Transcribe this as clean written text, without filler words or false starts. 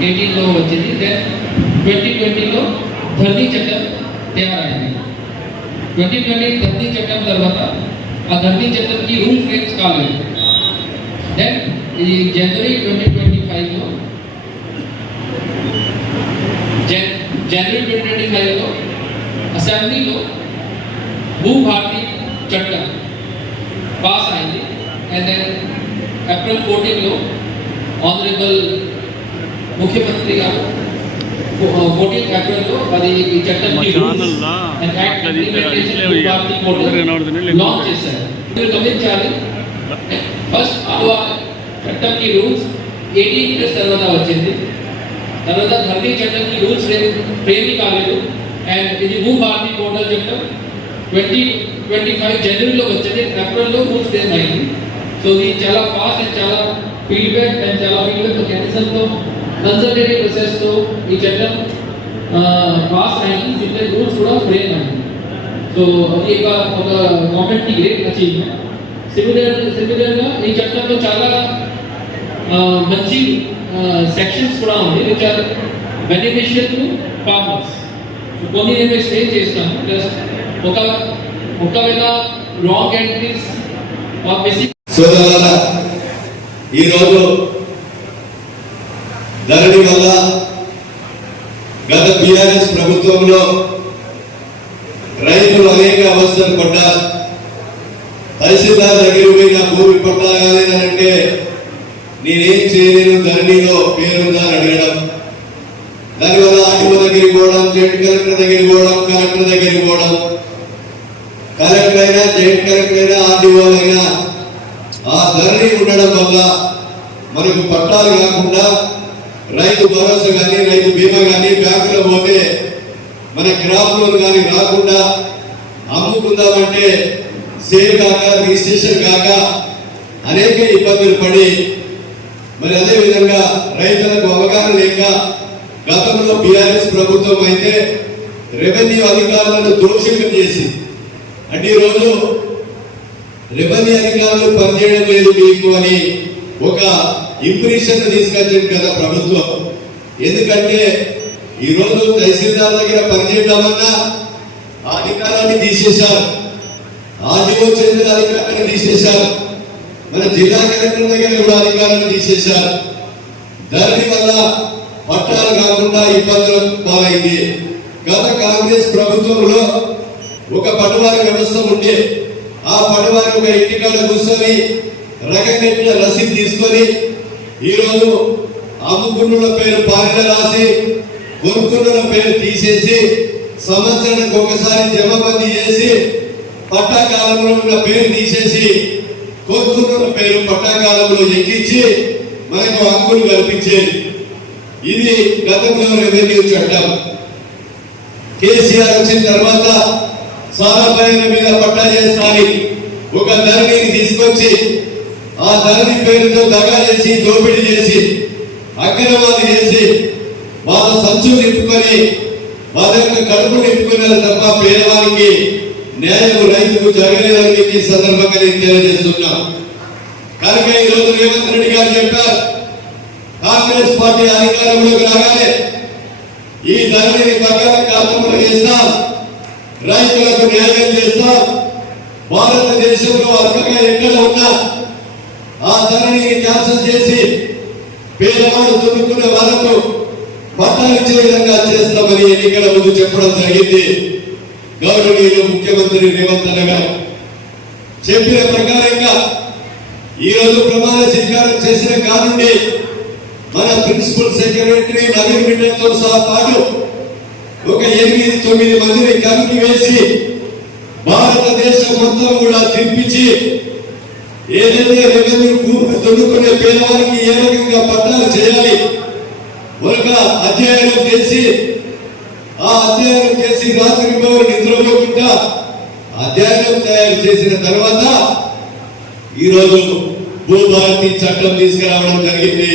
18లో వచ్చింది. దెన్ 2020లో ధర్నీ చట్టం తయారైంది. 2020 ధర్నీ చట్టం తర్వాత ఆ ధర్నీ చట్టంకి రూల్ ఫ్రేమ్స్ కాలేదు. దెన్ ఇది జనవరి 2025లో అసెంబ్లీలో భూభారతి చట్టం పాస్ అయింది. అండ్ దెన్ ఏప్రిల్ 14లో ఆనరబుల్ ముఖ్యమంత్రి గారు 14 ఏప్రిల్లో అది ఈ చట్టం లాంచ్ చేశారు. మీరు గమనించాలి, ఫస్ట్ ఆ చట్టంకి రూల్స్ 18 ఇయర్స్ తర్వాత వచ్చింది. తర్వాత ధర్నీ చట్టంకి రూల్స్ ఫ్రేమ్ కాలేదు. అండ్ ఇది భూభారతి పోర్టల్ చట్టం 2025 జనవరిలో వచ్చింది. ఏప్రిల్లో రూల్స్ ఫ్రేమ్ అయింది. సో ఇది చాలా ఫాస్ట్ అండ్ చాలా ఫీడ్బ్యాక్ మెకానిజంతో కన్సల్టేటివ్ ప్రాసెస్తో ఈ చట్టం పాస్ అయింది. దీంట్లో రూల్స్ కూడా ఫ్రేమ్ అయింది. సో అది ఒక గవర్నమెంట్కి గ్రేట్ అచీవ్మెంట్. సిమిలర్గా ఈ చట్టంలో చాలా మంచి సెక్షన్స్ కూడా ఉంది which are beneficial to farmers. కొన్ని నేను ఎక్స్ప్లెయిన్ చేస్తాను. ప్లస్ ఒకవేళ రాంగ్ ఎంట్రీస్ సోదరులారా, ఈరోజు ధరణి వల్ల గత బీఆర్ఎస్ ప్రభుత్వంలో రైతులు అనేక అవస్థలు పడ్డారు. తహసీల్దార్ దగ్గర పోయిన భూమి పట్టా కాలేదంటే నేనేం చేయలేను, ధరణిలో పేరుందా అని అడగడం. దానివల్ల ఆర్టీఓ దగ్గరికి పోవడం, జాయింట్ కలెక్టర్ దగ్గరికి పోవడం, కలెక్టర్ దగ్గరికి పోవడం. కలెక్టర్ అయినా, జాయింట్ కలెక్టర్ అయినా, ఆర్టీఓ అయినా ఆ ధరణి ఉండడం వల్ల మనకు పట్టాలు కాకుండా రైతు భరోసా కానీ, రైతు బీమా కానీ, బ్యాంకులో పోతే మన క్రాప్ లోన్ కానీ రాకుండా అమ్ముకుందామంటే సేల్ కాక, రిజిస్ట్రేషన్ కాక అనేక ఇబ్బందులు పడి, మరి అదే విధంగా రైతులకు అవగాహన లేక గతంలో బీఆర్ఎస్ ప్రభుత్వం అయితే రెవెన్యూ అధికారులను దోషులు చేసి, అంటే ఈరోజు రెవెన్యూ అధికారులు పనిచేయడం లేదు మీకు అని ఒక ఇంప్రెషన్ తీసుకొచ్చింది కదా ప్రభుత్వం. ఎందుకంటే ఈరోజు తహసీల్దార్ దగ్గర పనిచేయడామన్నా ఆ అధికారాన్ని తీసేశారు, ఆర్డీఓ చెందిన అధికారాన్ని తీసేశారు, మన జిల్లా కలెక్టర్ దగ్గర కూడా అధికారాన్ని తీసేశారు. దాని వల్ల పట్టాలు కాకుండా ఇబ్బందులు పాలైంది. గత కాంగ్రెస్ ప్రభుత్వంలో ఒక పటవారి వ్యవస్థ ఉంటే ఆ పటవారి ఒక ఇంటికాడ కూర్చొని రకగట్టిన రసీదు తీసుకొని ఈరోజు అమ్ముకున్న పేరు పాలన రాసి కొనుక్కున్న పేరు తీసేసి సంవత్సరానికి ఒకసారి జమబందీ చేసి పట్టాకాలంలో ఉన్న పేరు తీసేసి కొనుక్కున్న పేరు పట్టాకాలంలో ఎక్కించి మనకు హక్కులు కల్పించేది. ఇది గతంలో రెవెన్యూ చట్టం. కేసీఆర్ వచ్చిన తర్వాత సారాపైన మీద పట్టా చేస్తాని ఒక ధరణిని తీసుకొచ్చి ఆ ధరణి పేరుతో దగా చేసి, దోపిడీ చేసి, అక్రమాలు చేసి వాళ్ళ సంచులు నింపుకొని వాళ్ళ యొక్క కడుపు నింపుకున్నారు తప్ప పేదవారికి న్యాయం రైతుకు జరగలేదని ఈ సందర్భంగా నేను తెలియజేస్తున్నాను. కనుక ఈరోజు రేవంత్ రెడ్డి గారు చెప్పారు, కాంగ్రెస్ పార్టీ అధికారంలోకి రాగానే ఈ ధరణిని ప్రకారం కాలంలో చేస్తాం, రైతులకు న్యాయం చేస్తాం, భారతదేశంలో అర్హంగా ఎక్కడ ఉన్నా ఆ ధరణిని క్యాన్సల్ చేసి పేదవాడు దున్నుకున్న వాళ్ళకు పట్టాలిచ్చే విధంగా చేస్తామని ఎన్నికల ముందు చెప్పడం జరిగింది. గౌరవనీయులు ముఖ్యమంత్రి రేవంత్ రెడ్డి గారు చెప్పిన ప్రకారంగా ఈరోజు ప్రమాణ స్వీకారం చేసిన కానుండి మన ప్రిన్సిపల్ సెక్రటరీ నవీన్ మిట్టల్తో సహా పాటు ఒక 8-9 మందిని కమిటీ వేసి భారతదేశం మొత్తం కూడా తిప్పించి ఏదైతే రెవెన్యూ భూమి దొరుకునే పేదవారికి ఏ రకంగా పట్టాలు చేయాలి ఒక అధ్యయనం చేసి ఆ అధ్యయనం చేసి రాత్రి నిద్రపోకుండా అధ్యయనం తయారు చేసిన తర్వాత ఈరోజు భూభారతి చట్టం తీసుకురావడం జరిగింది.